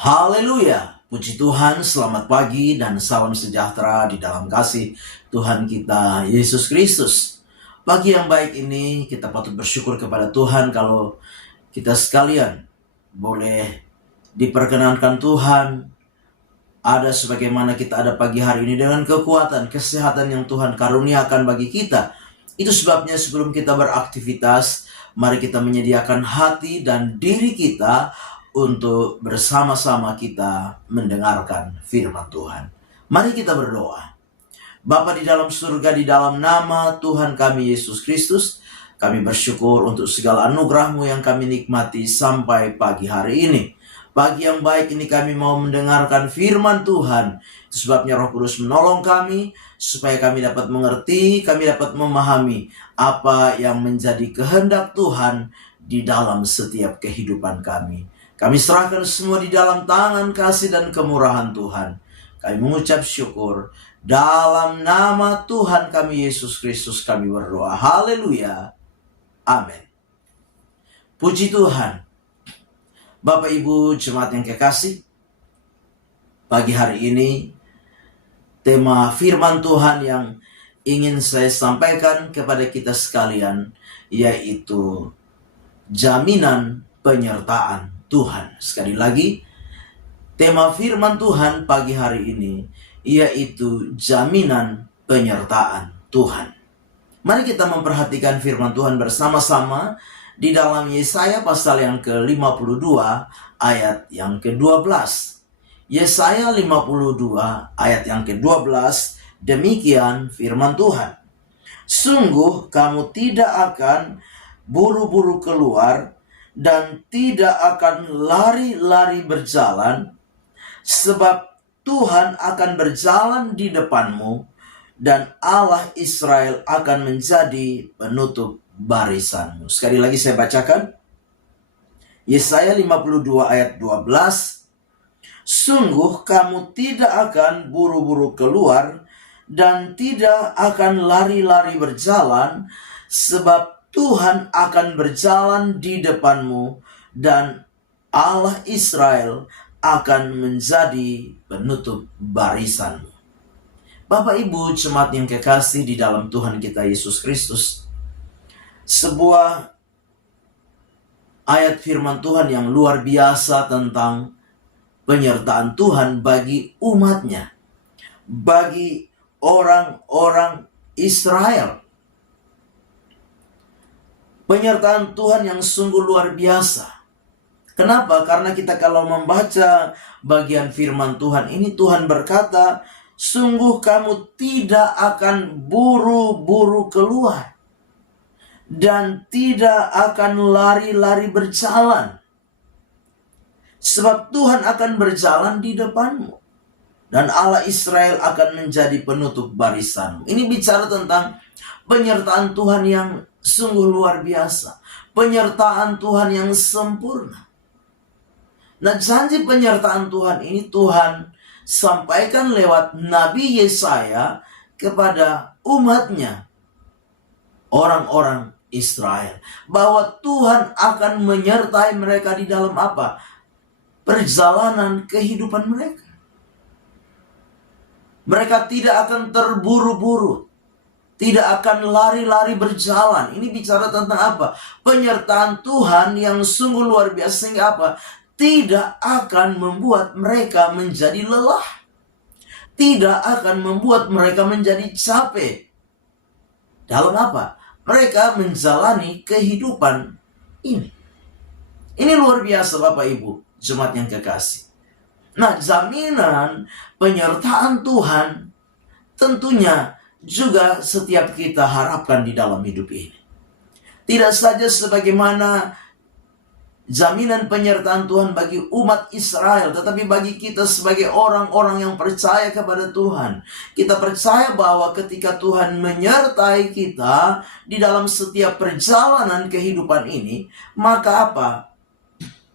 Haleluya, puji Tuhan, selamat pagi dan salam sejahtera di dalam kasih Tuhan kita Yesus Kristus. Pagi yang baik ini kita patut bersyukur kepada Tuhan kalau kita sekalian boleh diperkenankan Tuhan ada sebagaimana kita ada pagi hari ini dengan kekuatan, kesehatan yang Tuhan karuniakan bagi kita. Itu sebabnya sebelum kita beraktivitas, mari kita menyediakan hati dan diri kita untuk bersama-sama kita mendengarkan firman Tuhan. Mari kita berdoa. Bapa di dalam surga, di dalam nama Tuhan kami Yesus Kristus, kami bersyukur untuk segala anugerah-Mu yang kami nikmati sampai pagi hari ini. Pagi yang baik ini kami mau mendengarkan firman Tuhan. Itu sebabnya Roh Kudus menolong kami supaya kami dapat mengerti, kami dapat memahami apa yang menjadi kehendak Tuhan di dalam setiap kehidupan kami. Kami serahkan semua di dalam tangan kasih dan kemurahan Tuhan. Kami mengucap syukur. Dalam nama Tuhan kami Yesus Kristus kami berdoa. Haleluya. Amin. Puji Tuhan. Bapak Ibu jemaat yang kekasih, pagi hari ini tema firman Tuhan yang ingin saya sampaikan kepada kita sekalian yaitu jaminan penyertaan Tuhan. Sekali lagi, tema firman Tuhan pagi hari ini yaitu jaminan penyertaan Tuhan. Mari kita memperhatikan firman Tuhan bersama-sama di dalam Yesaya pasal yang ke-52 ayat yang ke-12. Yesaya 52 ayat yang ke-12, demikian firman Tuhan. Sungguh kamu tidak akan buru-buru keluar dan tidak akan lari-lari berjalan, sebab Tuhan akan berjalan di depanmu dan Allah Israel akan menjadi penutup barisanmu. Sekali lagi saya bacakan. Yesaya 52 ayat 12. Sungguh kamu tidak akan buru-buru keluar dan tidak akan lari-lari berjalan, sebab Tuhan akan berjalan di depanmu dan Allah Israel akan menjadi penutup barisanmu. Bapak Ibu jemaat yang kekasih di dalam Tuhan kita Yesus Kristus, sebuah ayat firman Tuhan yang luar biasa tentang penyertaan Tuhan bagi umatnya, bagi orang-orang Israel. Penyertaan Tuhan yang sungguh luar biasa. Kenapa? Karena kita kalau membaca bagian firman Tuhan ini, Tuhan berkata, sungguh kamu tidak akan buru-buru keluar dan tidak akan lari-lari berjalan, sebab Tuhan akan berjalan di depanmu dan Allah Israel akan menjadi penutup barisanmu. Ini bicara tentang penyertaan Tuhan yang sungguh luar biasa, penyertaan Tuhan yang sempurna. Nah, janji penyertaan Tuhan ini Tuhan sampaikan lewat Nabi Yesaya kepada umatnya, orang-orang Israel, bahwa Tuhan akan menyertai mereka di dalam apa? Perjalanan kehidupan mereka. Mereka tidak akan terburu-buru, tidak akan lari-lari berjalan. Ini bicara tentang apa? Penyertaan Tuhan yang sungguh luar biasa, sehingga apa? Tidak akan membuat mereka menjadi lelah, tidak akan membuat mereka menjadi capek. Dalam apa? Mereka menjalani kehidupan ini. Ini luar biasa Bapak Ibu, jemaat yang kekasih. Nah, jaminan penyertaan Tuhan tentunya juga setiap kita harapkan di dalam hidup ini. Tidak saja sebagaimana jaminan penyertaan Tuhan bagi umat Israel, tetapi bagi kita sebagai orang-orang yang percaya kepada Tuhan. Kita percaya bahwa ketika Tuhan menyertai kita di dalam setiap perjalanan kehidupan ini, maka apa?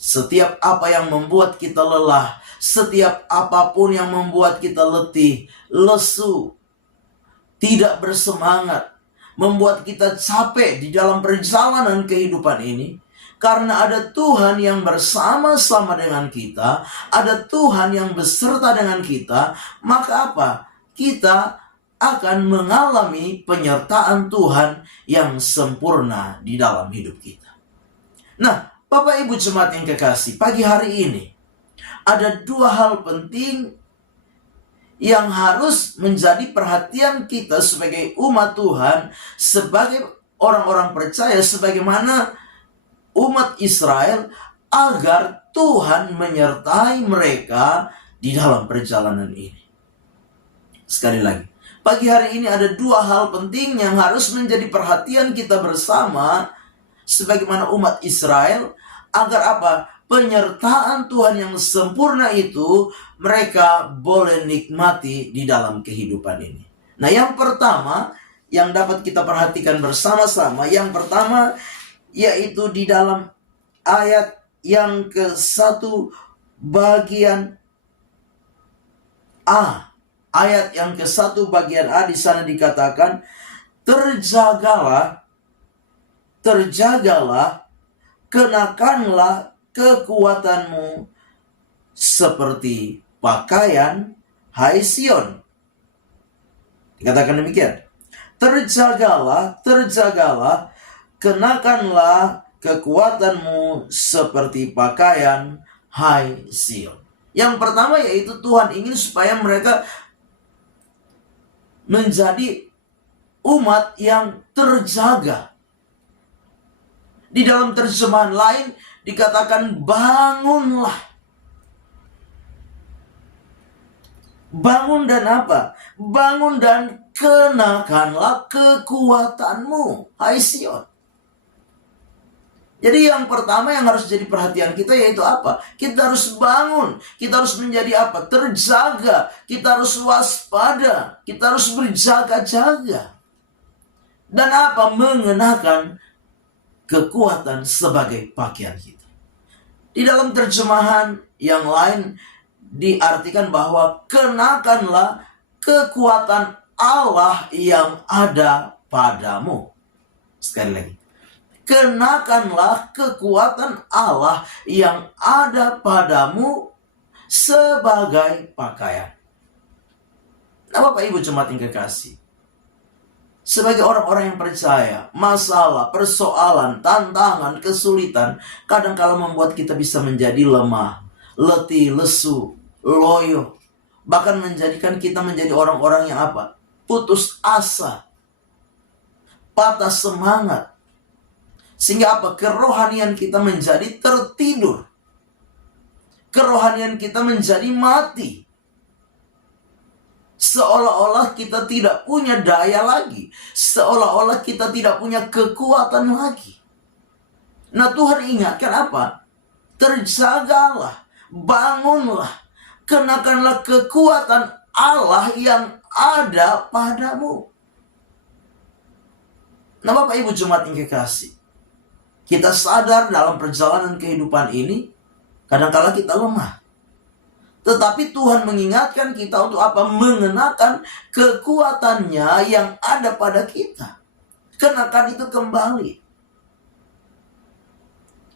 Setiap apa yang membuat kita lelah, setiap apapun yang membuat kita letih, lesu, tidak bersemangat, membuat kita capek di dalam perjalanan kehidupan ini, Karena ada Tuhan yang bersama-sama dengan kita, ada Tuhan yang beserta dengan kita, maka apa? Kita akan mengalami penyertaan Tuhan yang sempurna di dalam hidup kita. Nah, Bapak Ibu jemaat yang kekasih, pagi hari ini ada dua hal penting yang harus menjadi perhatian kita sebagai umat Tuhan, sebagai orang-orang percaya, sebagaimana umat Israel, agar Tuhan menyertai mereka di dalam perjalanan ini. Sekali lagi, pagi hari ini ada dua hal penting yang harus menjadi perhatian kita bersama sebagaimana umat Israel, agar apa? Penyertaan Tuhan yang sempurna itu mereka boleh nikmati di dalam kehidupan ini. Nah, yang pertama yang dapat kita perhatikan bersama-sama, yang pertama yaitu di dalam ayat yang ke-1 bagian A. Ayat yang ke-1 bagian A, di sana dikatakan, terjagalah, kenakanlah kekuatanmu seperti pakaian, hai Sion. Dikatakan demikian. Terjagalah, kenakanlah kekuatanmu seperti pakaian, hai Sion. Yang pertama yaitu Tuhan ingin supaya mereka menjadi umat yang terjaga. Di dalam terjemahan lain dikatakan bangunlah. Bangun dan apa? Bangun dan kenakanlah kekuatanmu, hai Sion. Jadi yang pertama yang harus jadi perhatian kita yaitu apa? Kita harus bangun. Kita harus menjadi apa? Terjaga. Kita harus waspada. Kita harus berjaga-jaga. Dan apa? Mengenakan kekuatan sebagai pakaian kita. Di dalam terjemahan yang lain diartikan bahwa kenakanlah kekuatan Allah yang ada padamu. Sekali lagi. Kenakanlah kekuatan Allah yang ada padamu sebagai pakaian. Nah, Bapak Ibu jemaat yang kekasih, sebagai orang-orang yang percaya, masalah, persoalan, tantangan, kesulitan kadang-kala membuat kita bisa menjadi lemah, letih, lesu, loyo. Bahkan menjadikan kita menjadi orang-orang yang apa? Putus asa, patah semangat. Sehingga apa? Kerohanian kita menjadi tertidur. Kerohanian kita menjadi mati. Seolah-olah kita tidak punya daya lagi. Seolah-olah kita tidak punya kekuatan lagi. Nah, Tuhan ingatkan apa? Terjagalah, bangunlah, kenakanlah kekuatan Allah yang ada padamu. Nah, Bapak Ibu jemaat yang kekasih, kita sadar dalam perjalanan kehidupan ini, kadang-kala kita lemah. Tetapi Tuhan mengingatkan kita untuk apa? Mengenakan kekuatannya yang ada pada kita. Kenakan itu kembali.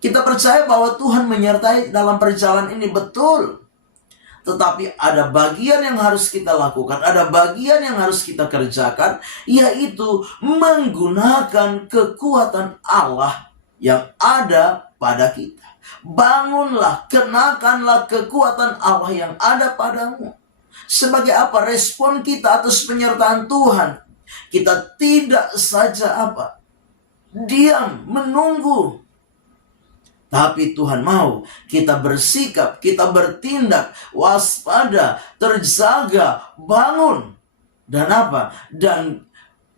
Kita percaya bahwa Tuhan menyertai dalam perjalanan ini, betul. Tetapi ada bagian yang harus kita lakukan, ada bagian yang harus kita kerjakan, yaitu menggunakan kekuatan Allah yang ada pada kita. Bangunlah, kenakanlah kekuatan Allah yang ada padamu. Sebagai apa? Respon kita atas penyertaan Tuhan. Kita tidak saja apa? Diam, menunggu. Tapi Tuhan mau kita bersikap, kita bertindak, waspada, terjaga, bangun. Dan apa? Dan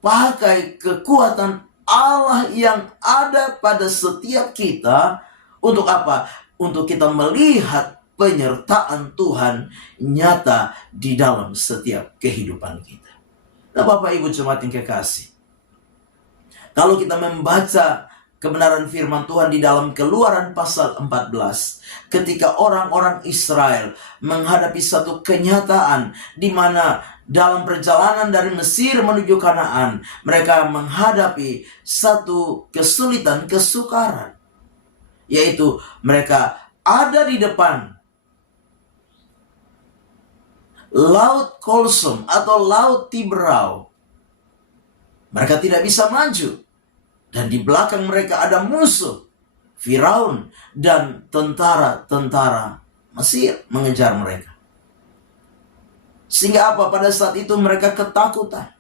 pakai kekuatan Allah yang ada pada setiap kita. Untuk apa? Untuk kita melihat penyertaan Tuhan nyata di dalam setiap kehidupan kita. Nah, Bapak Ibu jemaat yang kekasih, kalau kita membaca kebenaran firman Tuhan di dalam Keluaran pasal 14, ketika orang-orang Israel menghadapi satu kenyataan di mana dalam perjalanan dari Mesir menuju Kanaan, mereka menghadapi satu kesulitan, kesukaran. yaitu mereka ada di depan Laut Kolsum atau Laut Tiberau. Mereka tidak bisa maju. Dan di belakang mereka ada musuh, Firaun dan tentara-tentara Mesir mengejar mereka. Sehingga apa? Pada saat itu mereka ketakutan.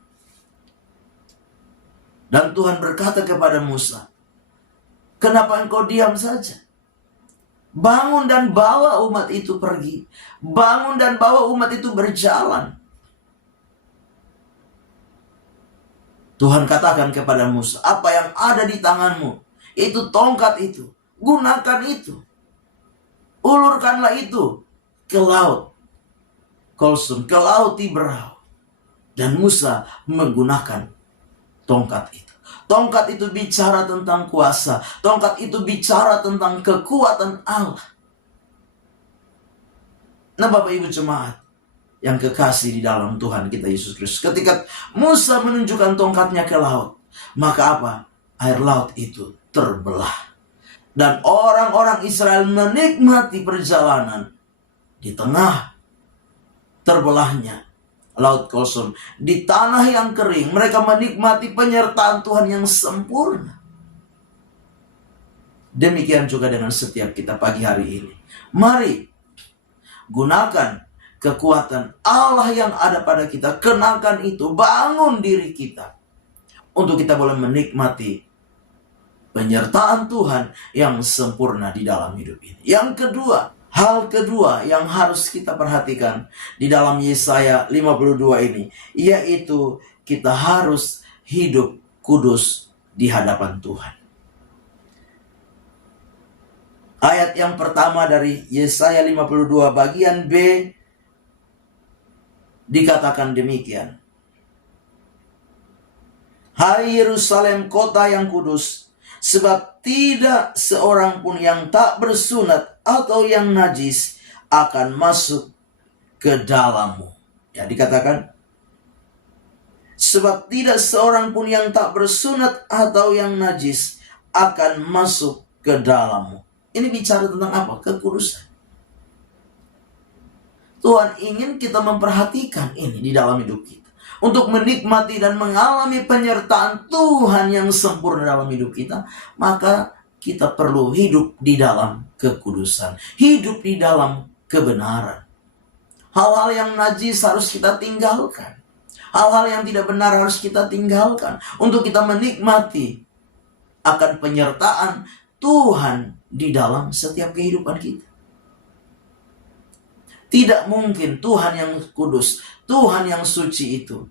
Dan Tuhan berkata kepada Musa, "Kenapa engkau diam saja? Bangun dan bawa umat itu pergi. Bangun dan bawa umat itu berjalan." Tuhan katakan kepada Musa, "Apa yang ada di tanganmu, itu tongkat itu. Gunakan itu. Ulurkanlah itu ke Laut Kolsum, ke Laut Tiberau." Dan Musa menggunakan tongkat itu. Tongkat itu bicara tentang kuasa. Tongkat itu bicara tentang kekuatan Allah. Nah, Bapak Ibu jemaat yang kekasih di dalam Tuhan kita Yesus Kristus, ketika Musa menunjukkan tongkatnya ke laut, maka apa? Air laut itu terbelah. Dan orang-orang Israel menikmati perjalanan di tengah terbelahnya Laut Kolsum. Di tanah yang kering, mereka menikmati penyertaan Tuhan yang sempurna. Demikian juga dengan setiap kita pagi hari ini. Mari gunakan kekuatan Allah yang ada pada kita. Kenakan itu, bangun diri kita, untuk kita boleh menikmati penyertaan Tuhan yang sempurna di dalam hidup ini. Yang kedua, hal kedua yang harus kita perhatikan di dalam Yesaya 52 ini, yaitu kita harus hidup kudus di hadapan Tuhan. Ayat yang pertama dari Yesaya 52 bagian B dikatakan demikian. "Hai Yerusalem, kota yang kudus, sebab tidak seorang pun yang tak bersunat atau yang najis akan masuk ke dalammu." Ya, dikatakan, sebab tidak seorang pun yang tak bersunat atau yang najis akan masuk ke dalammu. Ini bicara tentang apa? Kekudusan. Tuhan ingin kita memperhatikan ini di dalam hidup kita, untuk menikmati dan mengalami penyertaan Tuhan yang sempurna dalam hidup kita. Maka kita perlu hidup di dalam kekudusan, hidup di dalam kebenaran. Hal-hal yang najis harus kita tinggalkan, hal-hal yang tidak benar harus kita tinggalkan, untuk kita menikmati akan penyertaan Tuhan di dalam setiap kehidupan kita. Tidak mungkin Tuhan yang kudus, Tuhan yang suci itu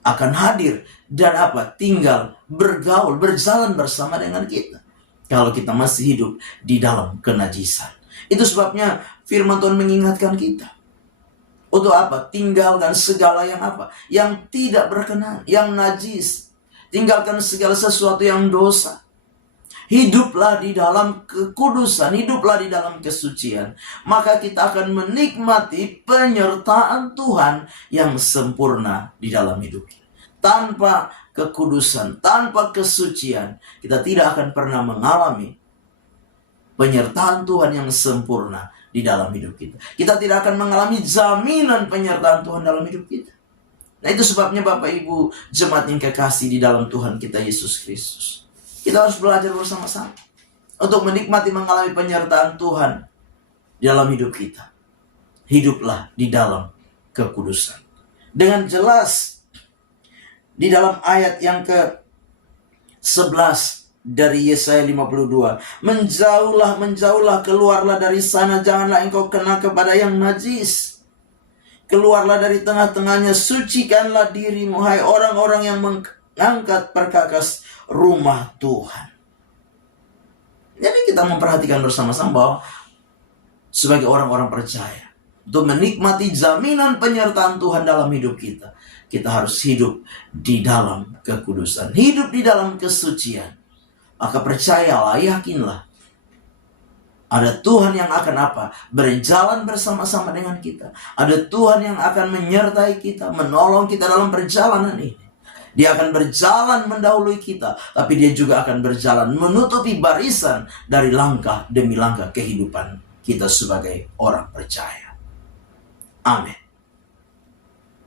akan hadir dan tinggal, bergaul, berjalan bersama dengan kita kalau kita masih hidup di dalam kenajisan. Itu sebabnya firman Tuhan mengingatkan kita untuk apa? Tinggalkan segala yang yang tidak berkenan, yang najis. Tinggalkan segala sesuatu yang dosa. Hiduplah di dalam kekudusan, hiduplah di dalam kesucian. Maka kita akan menikmati penyertaan Tuhan yang sempurna di dalam hidup kita. Tanpa kekudusan, tanpa kesucian, kita tidak akan pernah mengalami penyertaan Tuhan yang sempurna di dalam hidup kita. Kita tidak akan mengalami jaminan penyertaan Tuhan dalam hidup kita. Nah, itu sebabnya Bapak Ibu jemaat yang kekasih di dalam Tuhan kita Yesus Kristus, kita harus belajar bersama-sama untuk menikmati, mengalami penyertaan Tuhan di dalam hidup kita. Hiduplah di dalam kekudusan. Dengan jelas di dalam ayat yang ke-11 dari Yesaya 52. "Menjauhlah, menjauhlah, keluarlah dari sana, janganlah engkau kena kepada yang najis. Keluarlah dari tengah-tengahnya, sucikanlah dirimu, hai orang-orang yang mengangkat perkakas rumah Tuhan." Jadi kita memperhatikan bersama-sama bahwa sebagai orang-orang percaya, untuk menikmati jaminan penyertaan Tuhan dalam hidup kita, kita harus hidup di dalam kekudusan, hidup di dalam kesucian. Maka percayalah, yakinlah, ada Tuhan yang akan berjalan bersama-sama dengan kita. Ada Tuhan yang akan menyertai kita, menolong kita dalam perjalanan ini. Dia akan berjalan mendahului kita, tapi dia juga akan berjalan menutupi barisan dari langkah demi langkah kehidupan kita sebagai orang percaya. Amin.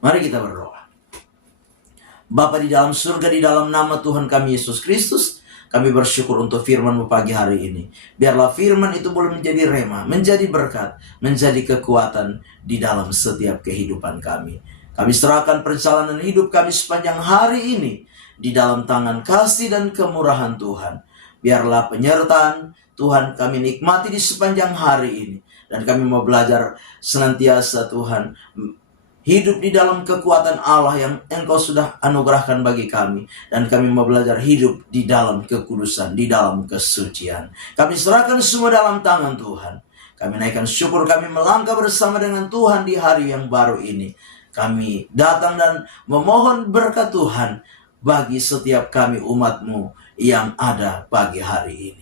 Mari kita berdoa. Bapa di dalam surga, di dalam nama Tuhan kami Yesus Kristus, kami bersyukur untuk firman-Mu pagi hari ini. Biarlah firman itu boleh menjadi rema, menjadi berkat, menjadi kekuatan di dalam setiap kehidupan kami. Kami serahkan perjalanan hidup kami sepanjang hari ini di dalam tangan kasih dan kemurahan Tuhan. Biarlah penyertaan Tuhan kami nikmati di sepanjang hari ini. Dan kami mau belajar senantiasa Tuhan, hidup di dalam kekuatan Allah yang Engkau sudah anugerahkan bagi kami. Dan kami mau belajar hidup di dalam kekudusan, di dalam kesucian. Kami serahkan semua dalam tangan Tuhan. Kami naikkan syukur, kami melangkah bersama dengan Tuhan di hari yang baru ini. Kami datang dan memohon berkat Tuhan bagi setiap kami umat-Mu yang ada pagi hari ini.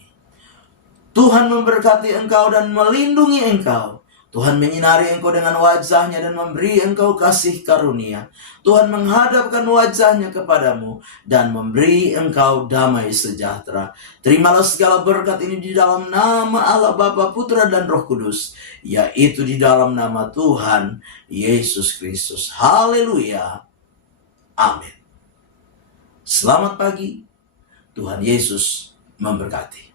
Tuhan memberkati engkau dan melindungi engkau. Tuhan menyinari engkau dengan wajah-Nya dan memberi engkau kasih karunia. Tuhan menghadapkan wajah-Nya kepadamu dan memberi engkau damai sejahtera. Terimalah segala berkat ini di dalam nama Allah Bapa, Putra dan Roh Kudus, yaitu di dalam nama Tuhan Yesus Kristus. Haleluya. Amin. Selamat pagi. Tuhan Yesus memberkati.